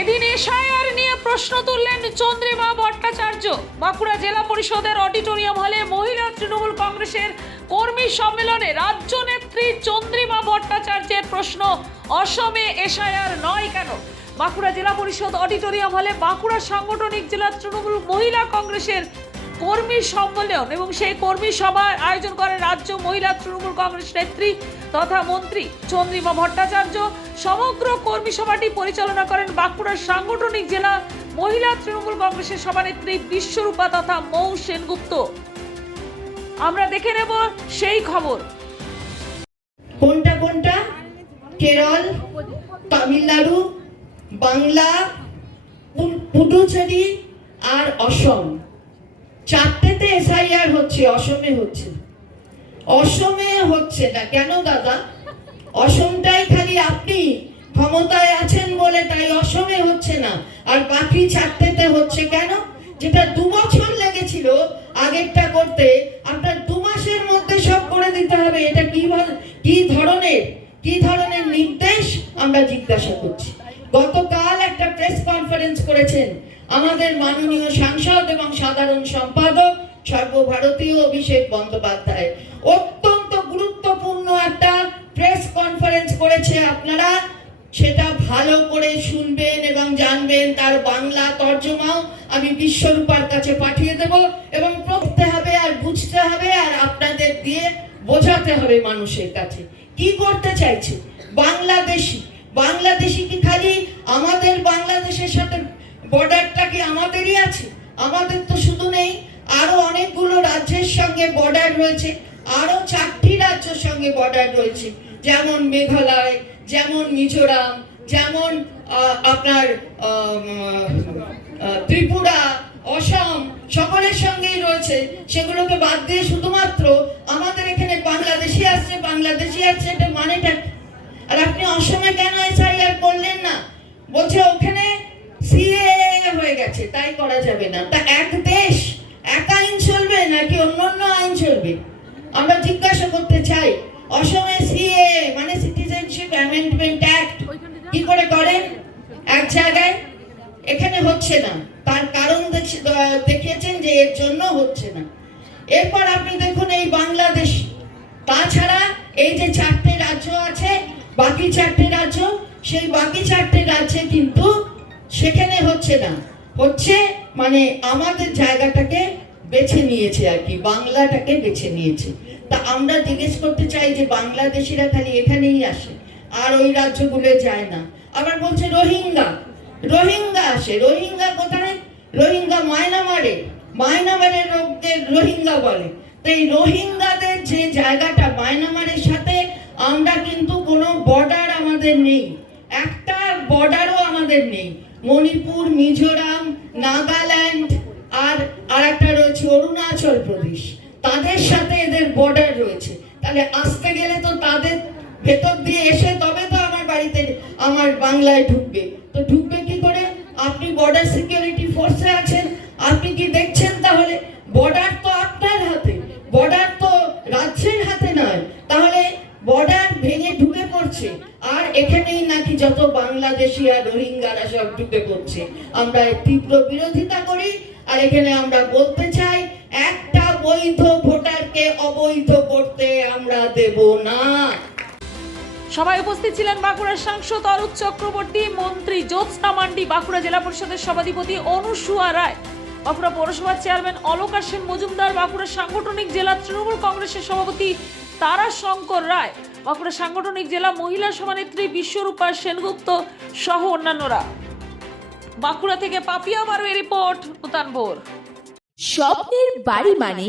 এদিন এসআইআর নিয়ে প্রশ্ন তুললেন চন্দ্রিমা ভট্টাচার্য। বাঁকুড়া জেলা পরিষদের অডিটোরিয়াম হলে মহিলা তৃণমূল কংগ্রেসের কর্মী সম্মেলনে রাজ্য নেত্রী চন্দ্রিমা ভট্টাচার্যের প্রশ্ন, অসমে এসআইআর নয় কেন? বাঁকুড়া জেলা পরিষদ অডিটোরিয়াম হলে বাঁকুড়া সাংগঠনিক জেলা তৃণমূল মহিলা কংগ্রেসের কর্মী সম্মেলন এবং সেই কর্মী সভার আয়োজন করে রাজ্য মহিলা তৃণমূল কংগ্রেস নেত্রী তথা মন্ত্রী চন্দ্রিমা ভট্টাচার্য। সমগ্র কর্মী সভাটি পরিচালনা করেন বাঁকুড়ার সাংগঠনিক জেলা মহিলা তৃণমূল কংগ্রেসের সভানেত্রী বিশ্বরূপা তথা মৌ সেনগুপ্ত। আমরা দেখে নেব সেই খবর। কোনটা কোনটা? কেরল, তামিলনাড়ু, বাংলা পুডুচেরি আর অসম। চারটেতে এসআইআর হচ্ছে, অসমে হচ্ছে। অসমে হচ্ছে না কেন দাদা? অসমটাই আপনি ক্ষমতায় আছেন বলে তাই অসমে হচ্ছে না। আর বাকি চারটেতে হচ্ছে কেন? যেটা দু বছর লেগেছিল আগেরটা করতে, আপনার দু মাসের মধ্যে সব করে দিতে হবে। এটা কি কি ধরনের? কি ধরনের নির্দেশ আমরা জিজ্ঞাসা করছি। গতকাল একটা প্রেস কনফারেন্স করেছেন আমাদের মাননীয় সাংসদ এবং সাধারণ সম্পাদক, সর্বভারতীয় অভিষেক বন্দ্যোপাধ্যায়। করেছে আপনারা, সেটা ভালো করে শুনবেন এবং জানবেন, তার বাংলা তর্জমাও আমি বিশ্বরূপার কাছে পাঠিয়ে দেব এবং পড়তে হবে আর বুঝতে হবে আর আপনাদের দিয়ে বোঝাতে হবে মানুষের কাছে। কি করতে চাইছে? বাংলাদেশি। বাংলাদেশি কি খালি আমাদের বাংলাদেশের সাথে বর্ডারটা কি আমাদেরই আছে? আমাদের তো শুধু নেই, আরও অনেকগুলো রাজ্যের সঙ্গে বর্ডার রয়েছে, আরও চারটি রাজ্যের সঙ্গে বর্ডার রয়েছে। যেমন মেঘালয়, যেমন মিজোরাম, যেমন আপনার ত্রিপুরা, অসম, সকলের সঙ্গেই রয়েছে। সেগুলোকে বাদ দিয়ে শুধুমাত্র আমাদের এখানে বাংলাদেশি আসছে বাংলাদেশি আসছে, এটা মানেটা? আর আপনি অসমে কেন এসআইআর করলেন না? বলছে ওখানে সিএ হয়ে গেছে, তাই করা যাবে না। তা এক দেশ, এক আইন চলবে নাকি অন্য অন্য আইন চলবে? আমরা জিজ্ঞাসা করতে অসমে সিএ মানে সিটিজেনশিপ অ্যামেন্ডমেন্ট অ্যাক্ট কি করে করেন? এক জায়গায়। এখানে হচ্ছে না। তার কারণ দেখ- দেখিয়েছেন যে এর জন্য হচ্ছে না। এরপর আপনি দেখুন এই বাংলাদেশ। তাছাড়া এই যে চারটে রাজ্য আছে, বাকি চারটে রাজ্য, সেই বাকি চারটে রাজ্যে কিন্তু সেখানে হচ্ছে না। হচ্ছে মানে আমাদের জায়গাটাকে বেছে নিয়েছে আর কি, বাংলাটাকে বেছে নিয়েছে। তা আমরা জিজ্ঞেস করতে চাই যে বাংলাদেশিরা খালি এখানেই আসে, আর ওই রাজ্যগুলো যায় না। আবার বলছে, রোহিঙ্গা রোহিঙ্গা আসে। রোহিঙ্গা কোথায়? রোহিঙ্গা মায়নামারে। মায়ানমারের লোকদের রোহিঙ্গা বলে। তো এই রোহিঙ্গাদের যে জায়গাটা মায়নামারের সাথে, আমরা কিন্তু কোনো বর্ডার আমাদের নেই। একটা বর্ডারও আমাদের নেই। মণিপুর, মিজোরাম, নাগাল্যান্ড আর আরেকটা রয়েছে অরুণাচল প্রদেশ তাদের সাথে এদের বর্ডার রয়েছে তাহলে আসতে গেলে তো তাদের ভেতর দিয়ে এসে তবে তো আমার বাড়িতে, আমার বাংলায় ঢুকবে। তো ঢুকবে কি করে? আপনি বর্ডার সিকিউরিটি ফোর্সে আছেন, আপনি কি দেখছেন তাহলে? বর্ডার তো আপনার হাতে বর্ডার তো রাজ্যের হাতে নয়। তাহলে বর্ডার ভেঙে ঢুকে পড়ছে। আর এখানেই নাকি যত বাংলাদেশি আর রোহিঙ্গারা সব ঢুকে পড়ছে। আমরা তীব্র বিরোধিতা করি, আর এখানে আমরা বলতে চাই একটা ভোটারকে অবৈধ করতে আমরা দেব না। সবাই উপস্থিত ছিলেন বাঁকুড়ার সাংসদ অরূপ চক্রবর্তী, মন্ত্রী জ্যোৎস্না মান্ডি, বাঁকুড়া জেলা পরিষদের সভাধিপতি অনুসুয়া রায়, বাঁকুড়া পৌরসভার চেয়ারম্যান অলকা সেন মজুমদার, বাঁকুড়া সাংগঠনিক জেলা তৃণমূল কংগ্রেসের সভাপতি তারা শঙ্কর রায়, বাঁকুড়া সাংগঠনিক জেলা মহিলা সভানেত্রী বিশ্বরূপা সেনগুপ্ত সহ অন্যান্যরা। বাঁকুড়া থেকে পাপিয়া বারুয়ে রিপোর্ট নূতন ভোর স্বপ্নের বাড়ি মানে